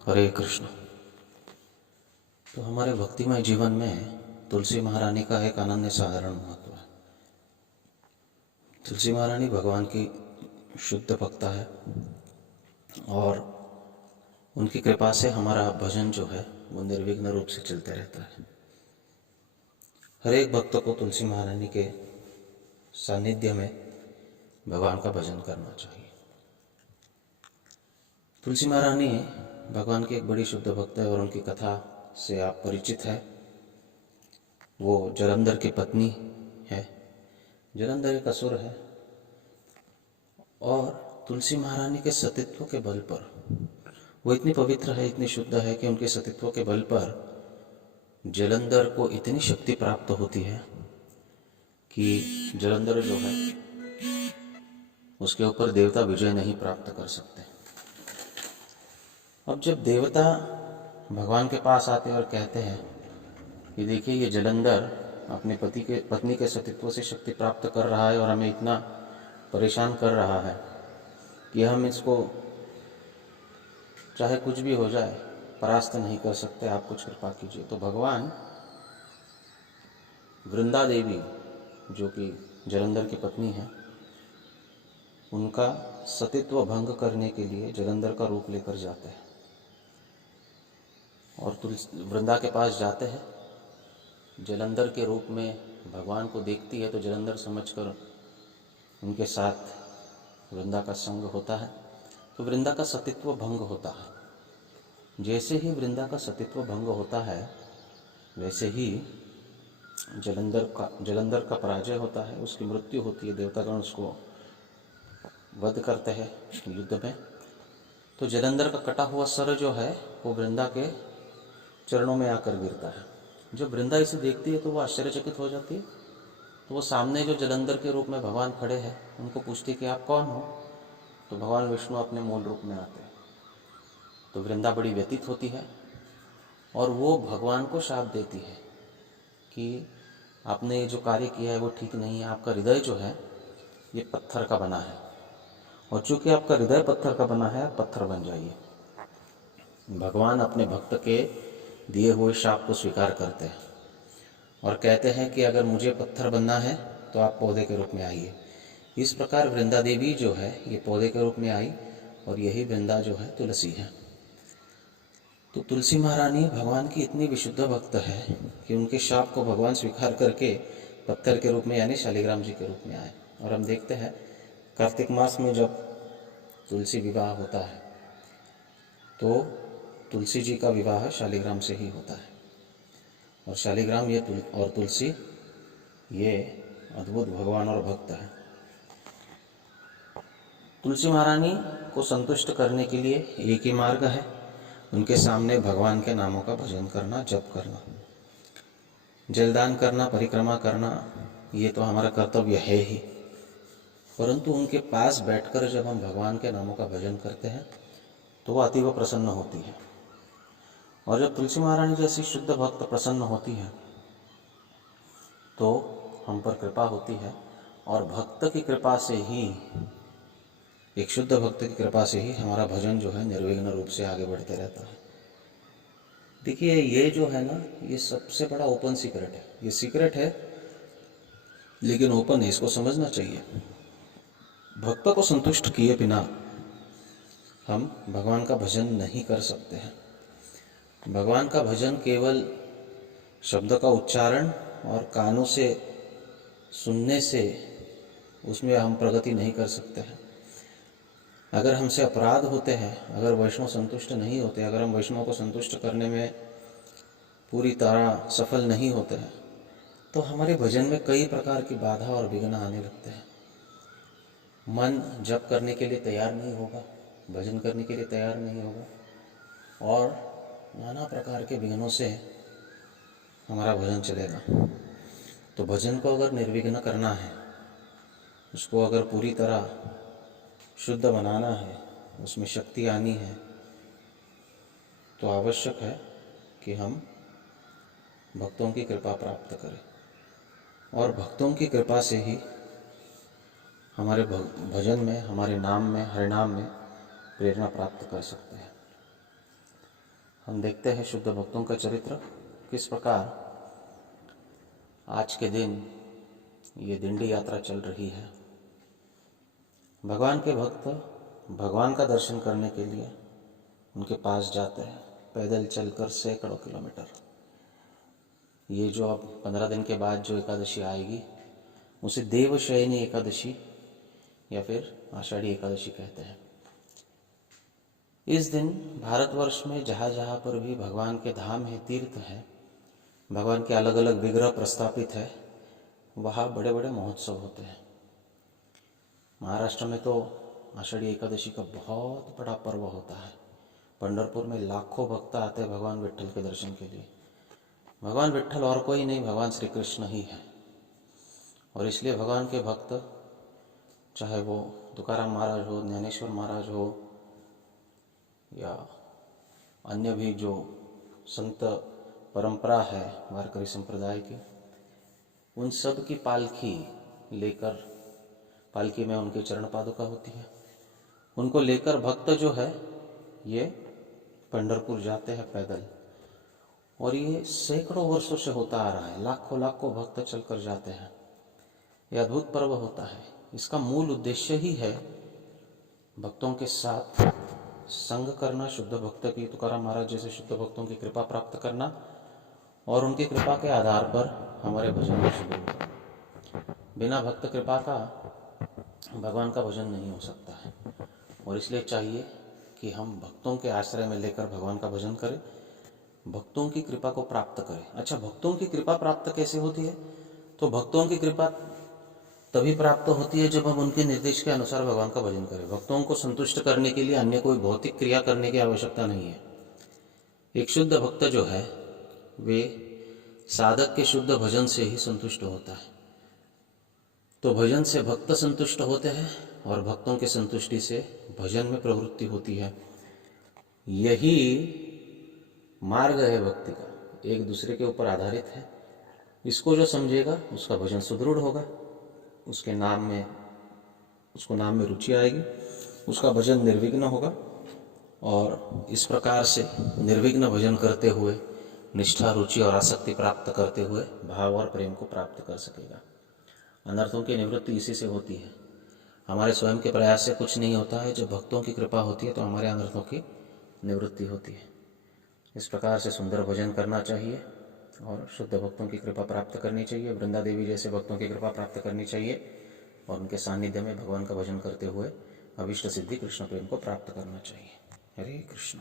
हरे कृष्ण। तो हमारे भक्तिमय जीवन में तुलसी महारानी का एक अनन्य साधारण महत्व है। तुलसी महारानी भगवान की शुद्ध भक्ता है और उनकी कृपा से हमारा भजन जो है वो निर्विघ्न रूप से चलते रहता है। हर एक भक्त को तुलसी महारानी के सानिध्य में भगवान का भजन करना चाहिए। तुलसी महारानी भगवान की एक बड़ी शुद्ध भक्त है और उनकी कथा से आप परिचित है। वो जलंधर की पत्नी है। जलंधर एक असुर है और तुलसी महारानी के सतीत्व के बल पर वो इतनी पवित्र है, इतनी शुद्ध है कि उनके सतीत्व के बल पर जलंधर को इतनी शक्ति प्राप्त होती है कि जलंधर जो है उसके ऊपर देवता विजय नहीं प्राप्त कर सकते। अब जब देवता भगवान के पास आते और कहते हैं कि देखिए ये जलंधर अपने पत्नी के सतीत्व से शक्ति प्राप्त कर रहा है और हमें इतना परेशान कर रहा है कि हम इसको चाहे कुछ भी हो जाए परास्त नहीं कर सकते, आप कुछ कृपा कीजिए। तो भगवान वृंदा देवी जो कि जलंधर की पत्नी है, उनका सतीत्व भंग करने के लिए जलंधर का रूप लेकर जाते हैं और वृंदा के पास जाते हैं। जलंधर के रूप में भगवान को देखती है तो जलंधर समझकर उनके साथ वृंदा का संग होता है, तो वृंदा का सतीत्व भंग होता है। जैसे ही वृंदा का सतीत्व भंग होता है वैसे ही जलंधर का पराजय होता है, उसकी मृत्यु होती है। देवतागण उसको वध करते हैं युद्ध में। तो जलंधर का कटा हुआ सर जो है वो वृंदा के चरणों में आकर गिरता है। जब वृंदा इसे देखती है तो वो आश्चर्यचकित हो जाती है। तो वो सामने जो जलंधर के रूप में भगवान खड़े हैं उनको पूछती है कि आप कौन हो। तो भगवान विष्णु अपने मूल रूप में आते हैं। तो वृंदा बड़ी व्यथित होती है और वो भगवान को शाप देती है कि आपने जो कार्य किया है वो ठीक नहीं है। आपका हृदय जो है ये पत्थर का बना है और चूँकि आपका हृदय पत्थर का बना है, आप पत्थर बन जाइए। भगवान अपने भक्त के दिए हुए शाप को स्वीकार करते हैं और कहते हैं कि अगर मुझे पत्थर बनना है तो आप पौधे के रूप में आइए। इस प्रकार वृंदा देवी जो है ये पौधे के रूप में आई और यही वृंदा जो है तुलसी है। तो तुलसी महारानी भगवान की इतनी विशुद्ध भक्त है कि उनके शाप को भगवान स्वीकार करके पत्थर के रूप में यानी शालिग्राम जी के रूप में आए। और हम देखते हैं कार्तिक मास में जब तुलसी विवाह होता है तो तुलसी जी का विवाह शालिग्राम से ही होता है और शालिग्राम और तुलसी ये अद्भुत भगवान और भक्त है। तुलसी महारानी को संतुष्ट करने के लिए एक ही मार्ग है, उनके सामने भगवान के नामों का भजन करना, जप करना, जलदान करना, परिक्रमा करना, ये तो हमारा कर्तव्य है ही। परंतु उनके पास बैठकर जब हम भगवान के नामों का भजन करते हैं तो वो अतीव प्रसन्न होती है। और जब तुलसी महारानी जैसी शुद्ध भक्त प्रसन्न होती है तो हम पर कृपा होती है और भक्त की कृपा से ही, एक शुद्ध भक्त की कृपा से ही हमारा भजन जो है निर्विघ्न रूप से आगे बढ़ते रहता है। देखिए ये जो है ना, ये सबसे बड़ा ओपन सीक्रेट है। ये सीक्रेट है लेकिन ओपन है, इसको समझना चाहिए। भक्त को संतुष्ट किए बिना हम भगवान का भजन नहीं कर सकते हैं। भगवान का भजन केवल शब्द का उच्चारण और कानों से सुनने से उसमें हम प्रगति नहीं कर सकते हैं। अगर हमसे अपराध होते हैं, अगर वैष्णव संतुष्ट नहीं होते, अगर हम वैष्णव को संतुष्ट करने में पूरी तरह सफल नहीं होते हैं तो हमारे भजन में कई प्रकार की बाधा और विघ्न आने लगते हैं। मन जप करने के लिए तैयार नहीं होगा, भजन करने के लिए तैयार नहीं होगा और नाना प्रकार के विघ्नों से हमारा भजन चलेगा। तो भजन को अगर निर्विघ्न करना है, उसको अगर पूरी तरह शुद्ध बनाना है, उसमें शक्ति आनी है, तो आवश्यक है कि हम भक्तों की कृपा प्राप्त करें और भक्तों की कृपा से ही हमारे भजन में, हमारे नाम में, हरिनाम में प्रेरणा प्राप्त कर सकते हैं। हम देखते हैं शुद्ध भक्तों का चरित्र, किस प्रकार आज के दिन ये दिंडी यात्रा चल रही है। भगवान के भक्त भगवान का दर्शन करने के लिए उनके पास जाते हैं, पैदल चलकर सैकड़ों किलोमीटर। ये जो अब 15 दिन के बाद जो एकादशी आएगी उसे देवशयनी एकादशी या फिर आषाढ़ी एकादशी कहते हैं। इस दिन भारतवर्ष में जहाँ जहाँ पर भी भगवान के धाम है, तीर्थ है, भगवान के अलग अलग विग्रह प्रस्थापित है, वहाँ बड़े बड़े महोत्सव होते हैं। महाराष्ट्र में तो आषाढ़ी एकादशी का बहुत बड़ा पर्व होता है। पंढरपुर में लाखों भक्त आते हैं भगवान विट्ठल के दर्शन के लिए। भगवान विट्ठल और कोई नहीं, भगवान श्री कृष्ण ही है। और इसलिए भगवान के भक्त, चाहे वो तुकाराम महाराज हो, ज्ञानेश्वर महाराज हो या अन्य भी जो संत परंपरा है वारकरी संप्रदाय की, उन सब की पालकी लेकर, पालकी में उनके चरण पादुका होती है, उनको लेकर भक्त जो है ये पंढरपुर जाते हैं पैदल। और ये सैकड़ों वर्षों से होता आ रहा है, लाखों लाखों भक्त चलकर जाते हैं। ये अद्भुत पर्व होता है। इसका मूल उद्देश्य ही है भक्तों के साथ संग करना, शुद्ध भक्त की, तुकाराम महाराज जैसे शुद्ध भक्तों की कृपा प्राप्त करना और उनकी कृपा के आधार पर हमारे भजन को शुरू करना। बिना भक्त कृपा का भगवान का भजन नहीं हो सकता है। और इसलिए चाहिए कि हम भक्तों के आश्रय में लेकर भगवान का भजन करें, भक्तों की कृपा को प्राप्त करें। अच्छा, भक्तों की कृपा प्राप्त कैसे होती है? तो भक्तों की कृपा तभी प्राप्त होती है जब हम उनके निर्देश के अनुसार भगवान का भजन करें। भक्तों को संतुष्ट करने के लिए अन्य कोई भौतिक क्रिया करने की आवश्यकता नहीं है। एक शुद्ध भक्त जो है वे साधक के शुद्ध भजन से ही संतुष्ट होता है। तो भजन से भक्त संतुष्ट होते हैं और भक्तों के संतुष्टि से भजन में प्रवृत्ति होती है। यही मार्ग है भक्ति का, एक दूसरे के ऊपर आधारित है। इसको जो समझेगा उसका भजन सुदृढ़ होगा, उसको नाम में रुचि आएगी, उसका भजन निर्विघ्न होगा। और इस प्रकार से निर्विघ्न भजन करते हुए निष्ठा, रुचि और आसक्ति प्राप्त करते हुए भाव और प्रेम को प्राप्त कर सकेगा। अनर्थों की निवृत्ति इसी से होती है। हमारे स्वयं के प्रयास से कुछ नहीं होता है। जब भक्तों की कृपा होती है तो हमारे अनर्थों की निवृत्ति होती है। इस प्रकार से सुंदर भजन करना चाहिए और शुद्ध भक्तों की कृपा प्राप्त करनी चाहिए। वृंदा देवी जैसे भक्तों की कृपा प्राप्त करनी चाहिए और उनके सानिध्य में भगवान का भजन करते हुए अभीष्ट सिद्धि कृष्ण प्रेम को प्राप्त करना चाहिए। हरे कृष्ण।